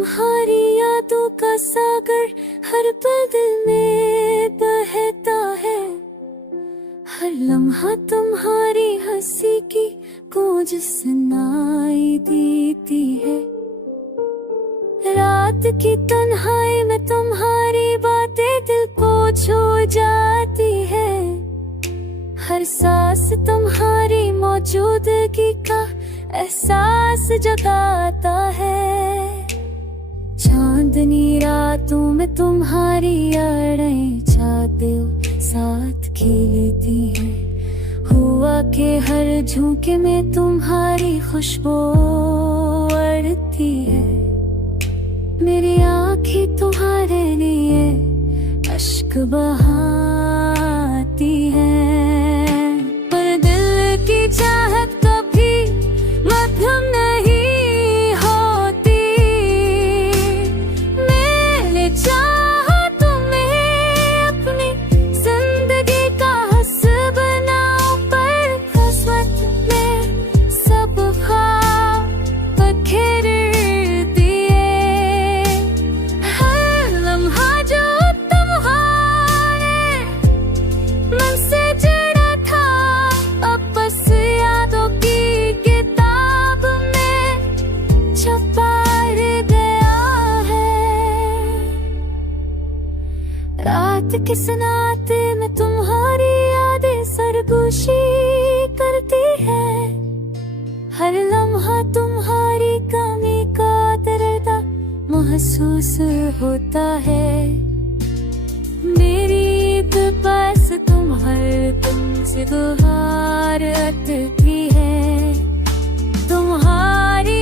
तुम्हारी यादों का सागर हर पल दिल में बहता है। हर लम्हा तुम्हारी हंसी की गूंज सुनाई देती है। रात की तन्हाई में तुम्हारी बातें दिल को छू जाती है। हर सांस तुम्हारी मौजूदगी का एहसास जगाता है। चांदनी रातों में तुम्हारी यादें चाहते साथ खेलती है। हुआ के हर झोंके में तुम्हारी खुशबू उड़ती है। मेरी आँखें तुम्हारे लिए अश्क बहाती हैं, पर दिल की चाहत कभी मध्यम नहीं होती। मैंने चाहा तुम्हें अपनी जिंदगी का हंस बनाऊं, पर किस्मत में सब ख्वाब बखेर दिए। हर लम्हा जो तुम्हारे मन से जुड़ा था, अब बस यादों की किताब में छपा गया है। रात की सन्नाटे में तुम्हारी यादें सरगोशी करती है। हर लम्हा तुम्हारी कमी का दर्द महसूस होता है। मेरी पास तुम हर तुम से गुहार अटकी है। तुम्हारी